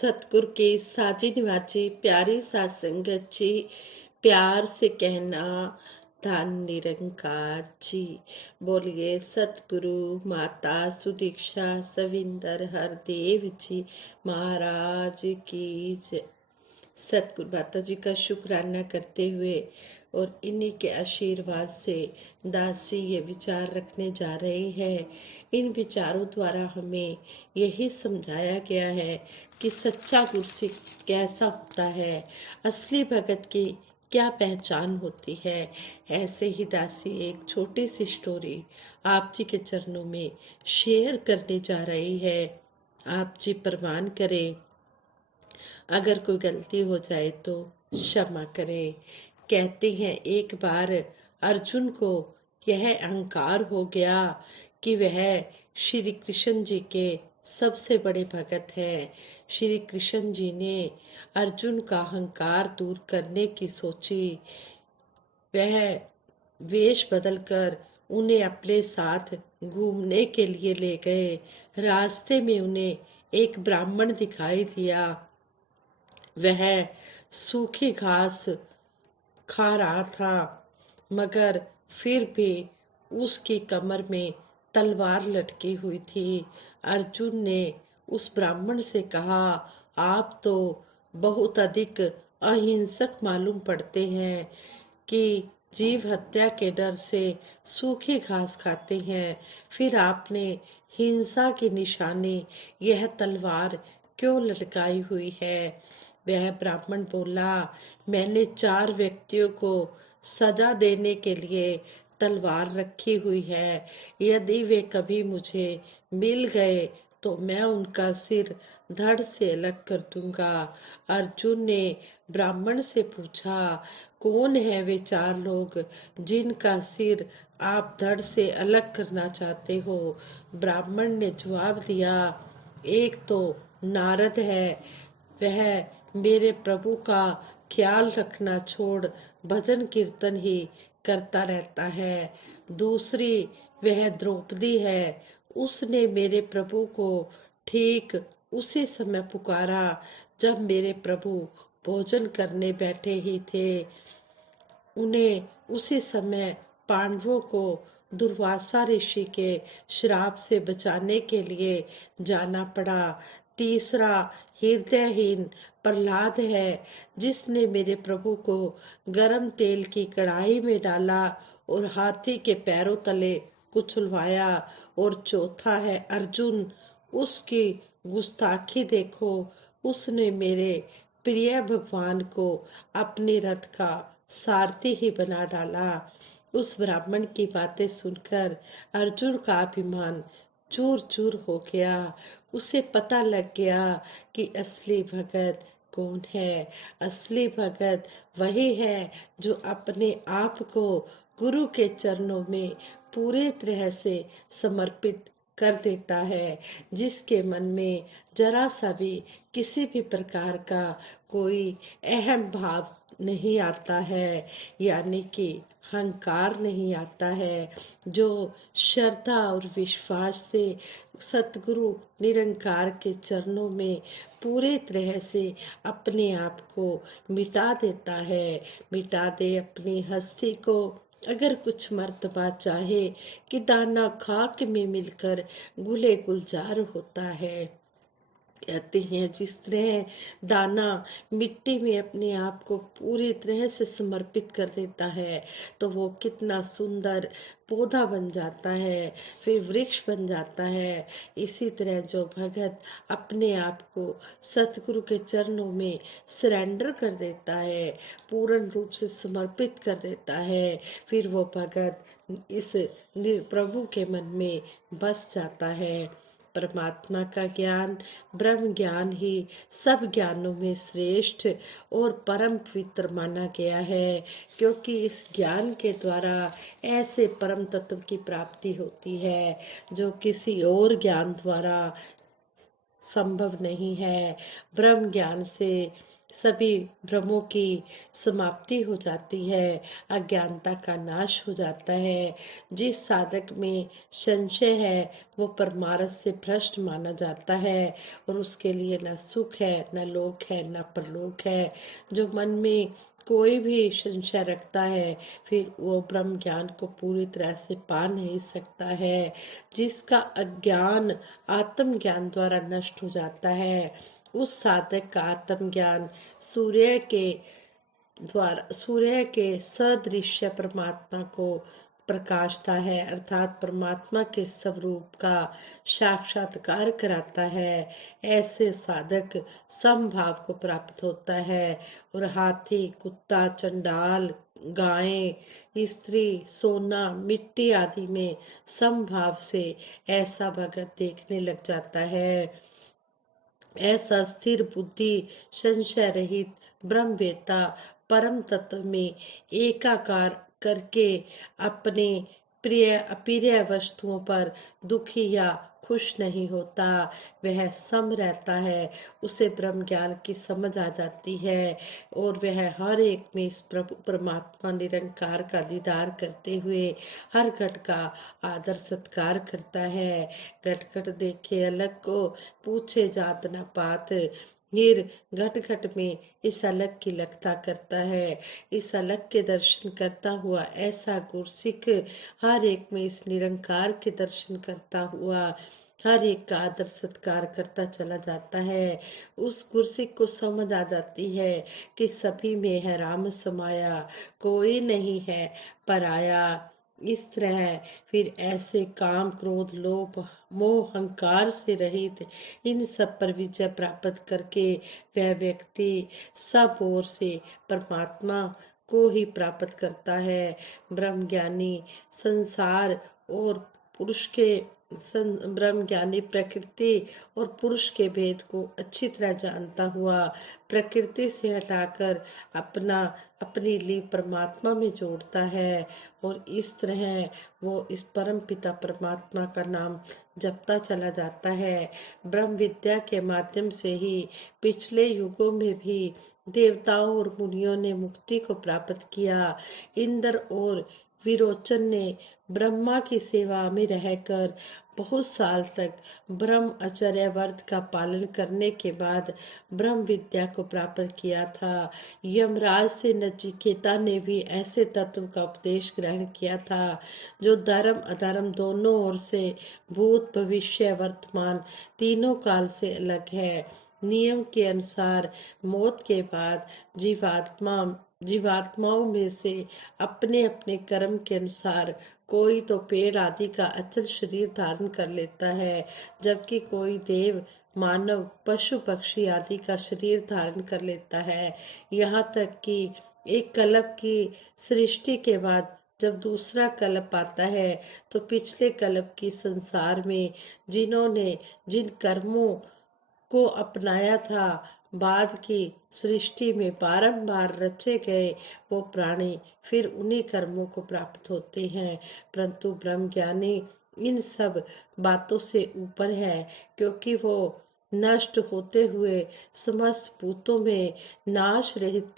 सतगुरु के साजी निवाजी प्यारी सात संगत जी, प्यार से कहना धन निरंकार जी। बोलिए सतगुरु माता सुदीक्षा सविंदर हरदेव जी महाराज की जय। सतगुरु माता जी का शुक्राना करते हुए और इन्हीं के आशीर्वाद से दासी ये विचार रखने जा रही है। इन विचारों द्वारा हमें यही समझाया गया है कि सच्चा गुरसिख कैसा होता है, असली भगत की क्या पहचान होती है। ऐसे ही दासी एक छोटी सी स्टोरी आप जी के चरणों में शेयर करने जा रही है। आप जी प्रमाण करें, अगर कोई गलती हो जाए तो क्षमा करें। कहते हैं एक बार अर्जुन को यह अहंकार हो गया कि वह श्री कृष्ण जी के सबसे बड़े भगत हैं। श्री कृष्ण जी ने अर्जुन का अहंकार दूर करने की सोची। वह वेश बदलकर उन्हें अपने साथ घूमने के लिए ले गए। रास्ते में उन्हें एक ब्राह्मण दिखाई दिया। वह सूखी घास खा रहा था, मगर फिर भी उसकी कमर में तलवार लटकी हुई थी। अर्जुन ने उस ब्राह्मण से कहा, आप तो बहुत अधिक अहिंसक मालूम पड़ते हैं कि जीव हत्या के डर से सूखी घास खाते हैं, फिर आपने हिंसा की निशानी यह तलवार क्यों लटकाई हुई है। वह ब्राह्मण बोला, मैंने 4 व्यक्तियों को सजा देने के लिए तलवार रखी हुई है। यदि वे कभी मुझे मिल गए तो मैं उनका सिर धड़ से अलग कर दूंगा। अर्जुन ने ब्राह्मण से पूछा, कौन है वे 4 लोग जिनका सिर आप धड़ से अलग करना चाहते हो। ब्राह्मण ने जवाब दिया, एक तो नारद है, वह मेरे प्रभु का ख्याल रखना छोड़ भजन कीर्तन ही करता रहता है। दूसरी वह द्रौपदी है, उसने मेरे प्रभु को ठीक उसी समय पुकारा जब मेरे प्रभु भोजन करने बैठे ही थे। उन्हें उसी समय पांडवों को दुर्वासा ऋषि के श्राप से बचाने के लिए जाना पड़ा। तीसरा हृदयहीन प्रहलाद है, जिसने मेरे प्रभु को गरम तेल की कढ़ाई में डाला और हाथी के पैरों तले कुचलवाया। और चौथा है अर्जुन, उसकी गुस्ताखी देखो, उसने मेरे प्रिय भगवान को अपने रथ का सारथी ही बना डाला। उस ब्राह्मण की बातें सुनकर अर्जुन का अभिमान चूर चूर हो गया। उसे पता लग गया कि असली भगत कौन है। असली भगत वही है जो अपने आप को गुरु के चरणों में पूरी तरह से समर्पित कर देता है, जिसके मन में जरा सा भी किसी भी प्रकार का कोई अहम भाव नहीं आता है, यानी कि अहंकार नहीं आता है। जो श्रद्धा और विश्वास से सतगुरु निरंकार के चरणों में पूरे तरह से अपने आप को मिटा देता है। मिटा दे अपनी हस्ती को। अगर कुछ मर्तबा चाहे कि दाना खाक में मिलकर गुले गुलजार होता है। कहते हैं जिस तरह दाना मिट्टी में अपने आप को पूरी तरह से समर्पित कर देता है तो वो कितना सुंदर पौधा बन जाता है, फिर वृक्ष बन जाता है। इसी तरह जो भगत अपने आप को सतगुरु के चरणों में सरेंडर कर देता है, पूर्ण रूप से समर्पित कर देता है, फिर वो भगत इस प्रभु के मन में बस जाता है। परमात्मा का ज्ञान, ब्रह्म ज्ञान ही सब ज्ञानों में श्रेष्ठ और परम पवित्र माना गया है, क्योंकि इस ज्ञान के द्वारा ऐसे परम तत्व की प्राप्ति होती है जो किसी और ज्ञान द्वारा संभव नहीं है। ब्रह्म ज्ञान से सभी भ्रमों की समाप्ति हो जाती है, अज्ञानता का नाश हो जाता है। जिस साधक में संशय है वो परमार्थ से भ्रष्ट माना जाता है और उसके लिए न सुख है, न लोक है, न परलोक है। जो मन में कोई भी संशय रखता है फिर वो ब्रह्म ज्ञान को पूरी तरह से पा नहीं सकता है। जिसका अज्ञान आत्म ज्ञान द्वारा नष्ट हो जाता है, उस साधक का आत्म ज्ञान सूर्य के सदृश्य परमात्मा को प्रकाशता है, अर्थात परमात्मा के स्वरूप का साक्षात्कार कराता है। ऐसे साधक समभाव को प्राप्त होता है और हाथी, कुत्ता, चंडाल, गायें, स्त्री, सोना, मिट्टी आदि में समभाव से ऐसा भगत देखने लग जाता है। ऐसा स्थिर बुद्धि, संशय रहित ब्रह्मवेत्ता परम तत्व में एकाकार करके अपने प्रिय अप्रिय वस्तुओं पर दुखी या खुश नहीं होता, वह सम रहता है। उसे ब्रह्म ज्ञान की समझ आ जाती है और वह हर एक में इस प्रभु परमात्मा निरंकार का दीदार करते हुए हर घट का आदर सत्कार करता है। घट घट देखे अलग को, पूछे जात न पात। हीर घट घट में इस अलग की लगता करता है। इस अलग के दर्शन करता हुआ ऐसा गुरसिख हर एक में इस निरंकार के दर्शन करता हुआ हर एक का आदर सत्कार करता चला जाता है। उस गुरसिख को समझ आ जाती है कि सभी में है राम समाया, कोई नहीं है पराया। इस तरह फिर ऐसे काम, क्रोध, लोभ, मोह, अहंकार से रहित इन सब पर विजय प्राप्त करके वह व्यक्ति सब ओर से परमात्मा को ही प्राप्त करता है। ब्रह्म ज्ञानी संसार और पुरुष के ब्रह्म ज्ञानी प्रकृति और पुरुष के भेद को अच्छी तरह जानता हुआ प्रकृति से हटाकर अपनी लीव परमात्मा में जोड़ता है और इस तरह वो इस परम पिता परमात्मा का नाम जपता चला जाता है। ब्रह्म विद्या के माध्यम से ही पिछले युगों में भी देवताओं और मुनियों ने मुक्ति को प्राप्त किया। इंद्र और विरोचन ने ब्रह्मा की सेवा में रहकर बहुत साल तक ब्रह्मचर्य व्रत का पालन करने के बाद ब्रह्म विद्या को प्राप्त किया था। यमराज से नचिकेता ने भी ऐसे तत्व का उपदेश ग्रहण किया था जो धर्म अधर्म दोनों ओर से, भूत भविष्य वर्तमान तीनों काल से अलग है। नियम के अनुसार मौत के बाद जीवात्माओं में से अपने अपने कर्म के अनुसार कोई तो पेड़ आदि का अचल शरीर धारण कर लेता है, जबकि कोई देव, मानव, पशु पक्षी आदि का शरीर धारण कर लेता है। यहाँ तक कि एक कल्प की सृष्टि के बाद जब दूसरा कल्प आता है तो पिछले कल्प की संसार में जिन्होंने जिन कर्मों को अपनाया था, बाद की सृष्टि में बारंबार रचे गए वो प्राणी फिर उन्हीं कर्मों को प्राप्त होते हैं। परंतु ब्रह्म ज्ञानी इन सब बातों से ऊपर है, क्योंकि वो नष्ट होते हुए समस्त भूतों में नाश रहित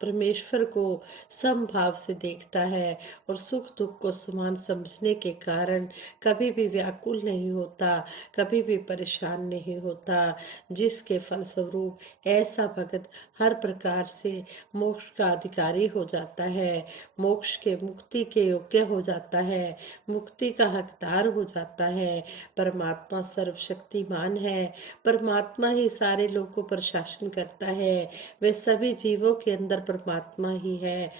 परमेश्वर को समभाव से देखता है और सुख दुख को समान समझने के कारण कभी भी व्याकुल नहीं होता, कभी भी परेशान नहीं होता, जिसके फलस्वरूप ऐसा भगत हर प्रकार से मोक्ष का अधिकारी हो जाता है, मोक्ष के मुक्ति के योग्य हो जाता है, मुक्ति का हकदार हो जाता है। परमात्मा सर्वशक्तिमान है, परमात्मा ही सारे लोगों पर शासन करता है, वे सभी जीवों के अंदर परमात्मा ही है।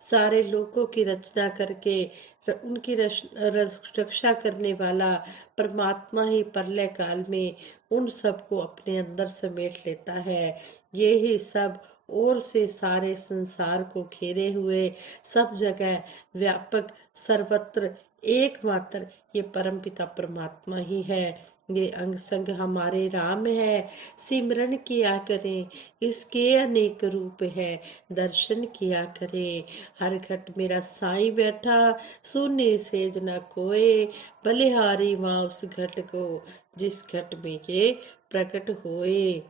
सारे लोगों की रचना करके उनकी रक्षा करने वाला परमात्मा ही प्रलय काल में उन सबको अपने अंदर समेट लेता है। ये ही सब और से सारे संसार को घेरे हुए, सब जगह व्यापक, सर्वत्र एकमात्र ये परमपिता परमात्मा ही है। ये अंग संग हमारे राम है, सिमरन किया करें, इसके अनेक रूप है, दर्शन किया करें। हर घट मेरा साईं बैठा, सुने सेज न कोय, बलिहारी माँ उस घट को, जिस घट में ये प्रकट होए।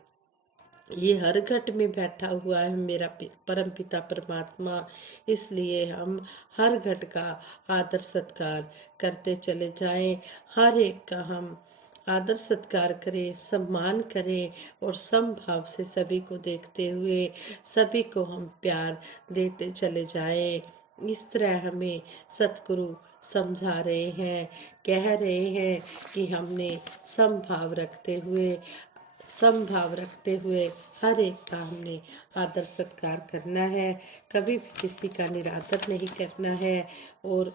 ये हर घट में बैठा हुआ है मेरा परम पिता परमात्मा। इसलिए हम हर घट का आदर सत्कार करते चले जाएं। हर एक का हम आदर सत्कार करें, सम्मान करें और समभाव से सभी को देखते हुए सभी को हम प्यार देते चले जाएं। इस तरह हमें सतगुरु समझा रहे हैं, कह रहे हैं कि हमने समभाव रखते हुए हर एक का हमने आदर सत्कार करना है। कभी भी किसी का निरादर नहीं करना है और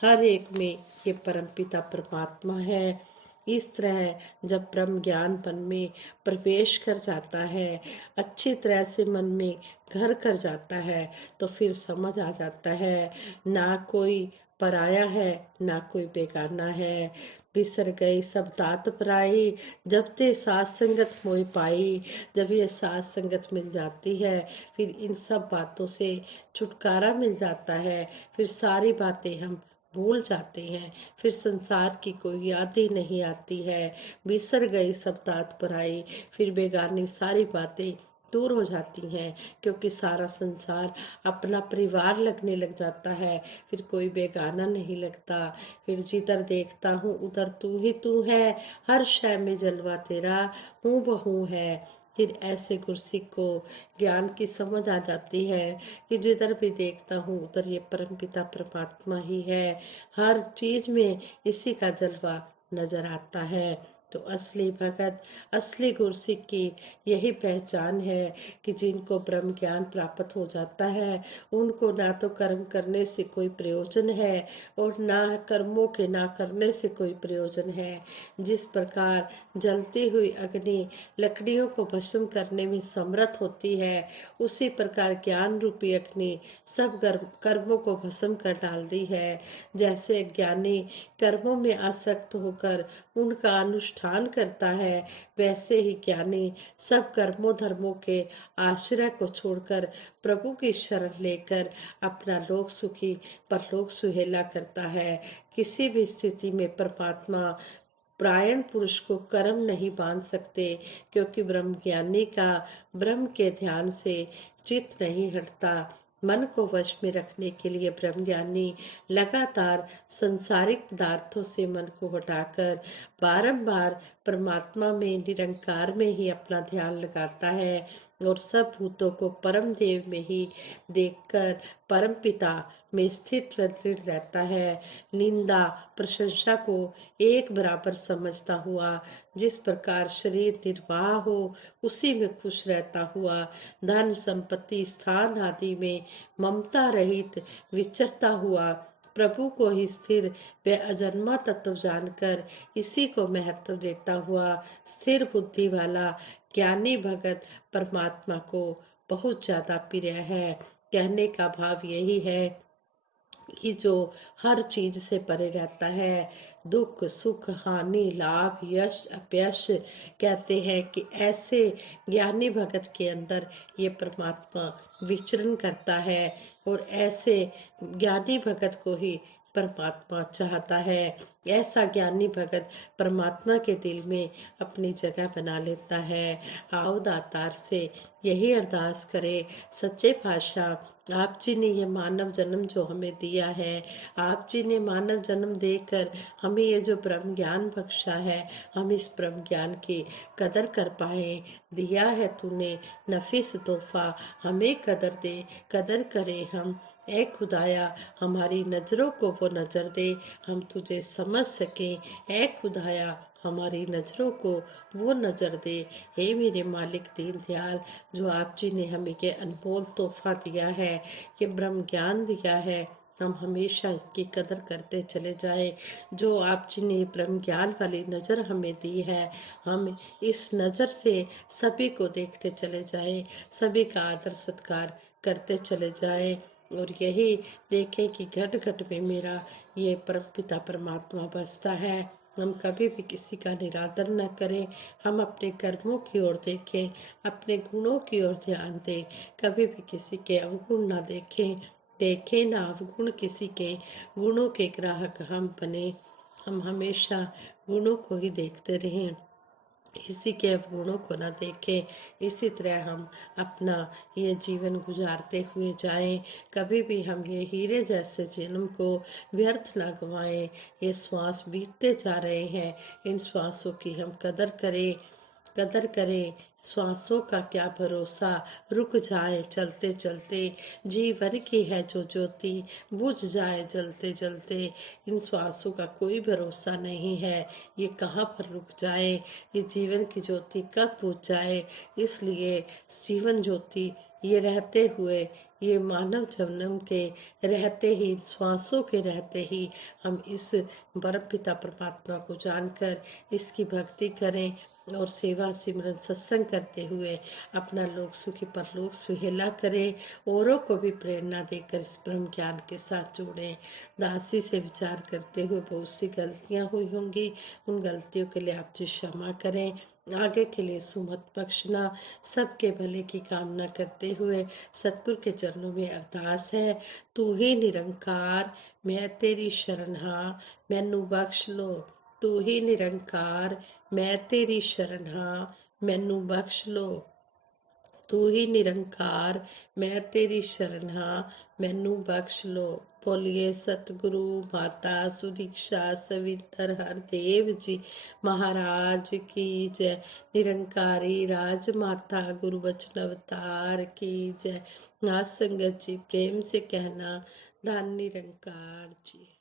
हर एक में ये परमपिता परमात्मा है। इस तरह जब ब्रह्म ज्ञान मन में प्रवेश कर जाता है, अच्छी तरह से मन में घर कर जाता है, तो फिर समझ आ जाता है ना कोई पराया है ना कोई बेगाना है। बिसर गई सब तात पराई, जब ते साथ संगत मोह पाई। जब ये साथ संगत मिल जाती है, फिर इन सब बातों से छुटकारा मिल जाता है। फिर सारी बातें हम भूल जाते हैं, फिर संसार की कोई याद ही नहीं आती है। बिसर गई सब तात पराई, फिर बेगानी सारी बातें दूर हो जाती हैं, क्योंकि सारा संसार अपना परिवार लगने लग जाता है। फिर कोई बेगाना नहीं लगता। फिर जिधर देखता हूँ उधर तू ही तू है, हर शय में जलवा तेरा हूँ बहू है। फिर ऐसे गुरसिक को ज्ञान की समझ आ जाती है कि जिधर भी देखता हूँ उधर ये परमपिता परमात्मा ही है। हर चीज में इसी का जलवा नजर आता है। तो असली भगत, असली गुरसिक की यही पहचान है कि जिनको ब्रह्म ज्ञान प्राप्त हो जाता है, उनको ना तो कर्म करने से कोई प्रयोजन है और ना कर्मों के ना करने से कोई प्रयोजन है। जिस प्रकार जलती हुई अग्नि लकड़ियों को भस्म करने में समर्थ होती है, उसी प्रकार ज्ञान रूपी अग्नि सब कर्मों को भस्म कर डालती है। जैसे ज्ञानी कर्मों में आसक्त होकर उनका अनुष्ठान करता है, वैसे ही ज्ञानी सब कर्मों धर्मों के आश्रय को छोड़कर प्रभु की शरण लेकर अपना लोक सुखी परलोक सुहेला करता है। किसी भी स्थिति में परमात्मा परायण पुरुष को कर्म नहीं बांध सकते, क्योंकि ब्रह्म ज्ञानी का ब्रह्म के ध्यान से चित्त नहीं हटता। मन को वश में रखने के लिए ब्रह्म ज्ञानी लगातार संसारिक पदार्थों से मन को हटाकर बारंबार परमात्मा में निरंकार में ही अपना ध्यान लगाता है और सब भूतों को परम देव में ही देखकर परम पिता में स्थित व दृढ़ रहता है। निंदा प्रशंसा को एक बराबर समझता हुआ, जिस प्रकार शरीर निर्वाह हो उसी में खुश रहता हुआ, धन संपत्ति स्थान आदि में ममता रहित विचरता हुआ, प्रभु को ही स्थिर व अजन्मा तत्व जानकर इसी को महत्व देता हुआ, स्थिर बुद्धि वाला ज्ञानी भगत परमात्मा को बहुत ज्यादा प्रिय है। कहने का भाव यही है कि जो हर चीज से परे रहता है, दुख सुख हानि लाभ यश अपयश, कहते हैं कि ऐसे ज्ञानी भगत के अंदर ये परमात्मा विचरण करता है और ऐसे ज्ञानी भगत को ही परमात्मा चाहता है। ऐसा ज्ञानी भगत परमात्मा के दिल में अपनी जगह बना लेता है। आओ दातार से यही अरदास करे, सच्चे पातशाह आप जी ने ये मानव जन्म जो हमें दिया है, आप जी ने मानव जन्म देकर हमें ये जो ब्रह्म ज्ञान बख्शा है, हम इस ब्रह्म ज्ञान की कदर कर पाए। दिया है तूने नफीस तोहफा, हमें कदर दे, कदर करे हम। ए खुदाया हमारी नजरों को वो नजर दे, हम तुझे समझ सके। ए खुदाया हमारी नजरों को वो नजर दे। हे मेरे मालिक दीन दयाल, जो आप जी ने हमें ये अनमोल तोहफा दिया है, ये ब्रह्म ज्ञान दिया है, हम हमेशा इसकी कदर करते चले जाए। जो आप जी ने ब्रह्म ज्ञान वाली नज़र हमें दी है, हम इस नज़र से सभी को देखते चले जाए, सभी का आदर सत्कार करते चले जाए और यही देखें कि घट घट में मेरा ये परम पिता परमात्मा बसता है। हम कभी भी किसी का निरादर न करें, हम अपने कर्मों की ओर देखें, अपने गुणों की ओर ध्यान दें, कभी भी किसी के अवगुण न देखें ना अवगुण किसी के, गुणों के ग्राहक हम बने। हम हमेशा गुणों को ही देखते रहें। किसी के अवगुणों को न देखें। इसी तरह हम अपना ये जीवन गुजारते हुए जाएं। कभी भी हम ये हीरे जैसे जन्म को व्यर्थ न गवाएं। ये श्वास बीतते जा रहे हैं, इन श्वासों की हम कदर करें। श्वासों का क्या भरोसा, रुक जाए चलते चलते। जीवन की है जो ज्योति, बुझ जाए जलते जलते। इन श्वासों का कोई भरोसा नहीं है, ये कहाँ पर रुक जाए, ये जीवन की ज्योति कब बुझ जाए। इसलिए जीवन ज्योति ये रहते हुए, ये मानव जन्म के रहते ही, श्वासों के रहते ही हम इस परमपिता परमात्मा को जानकर इसकी भक्ति करें और सेवा सिमरन सत्संग करते हुए अपना लोक सुखी परलोक सुहेला करें। औरों को भी प्रेरणा देकर इस ब्रह्म ज्ञान के साथ जोड़ें। दासी से विचार करते हुए बहुत सी गलतियां हुई होंगी, उन गलतियों के लिए आप जी क्षमा करें। आगे के लिए सुमत बख्शना। सबके भले की कामना करते हुए सतगुरु के चरणों में अरदास है। तू ही निरंकार, मैं तेरी शरण हाँ, मैनू बख्श लो। तू ही निरंकार, मैं तेरी शरण हाँ, मैनू बख्श लो। तू ही निरंकार, मैं तेरी शरण हाँ, मैनू बख्श लो। बोलिए सतगुरु माता सुदीक्षा सवितर हरदेव जी महाराज की जय। निरंकारी राज माता गुरु बचन अवतार की जय। नाथ संगत जी प्रेम से कहना, धन निरंकार जी।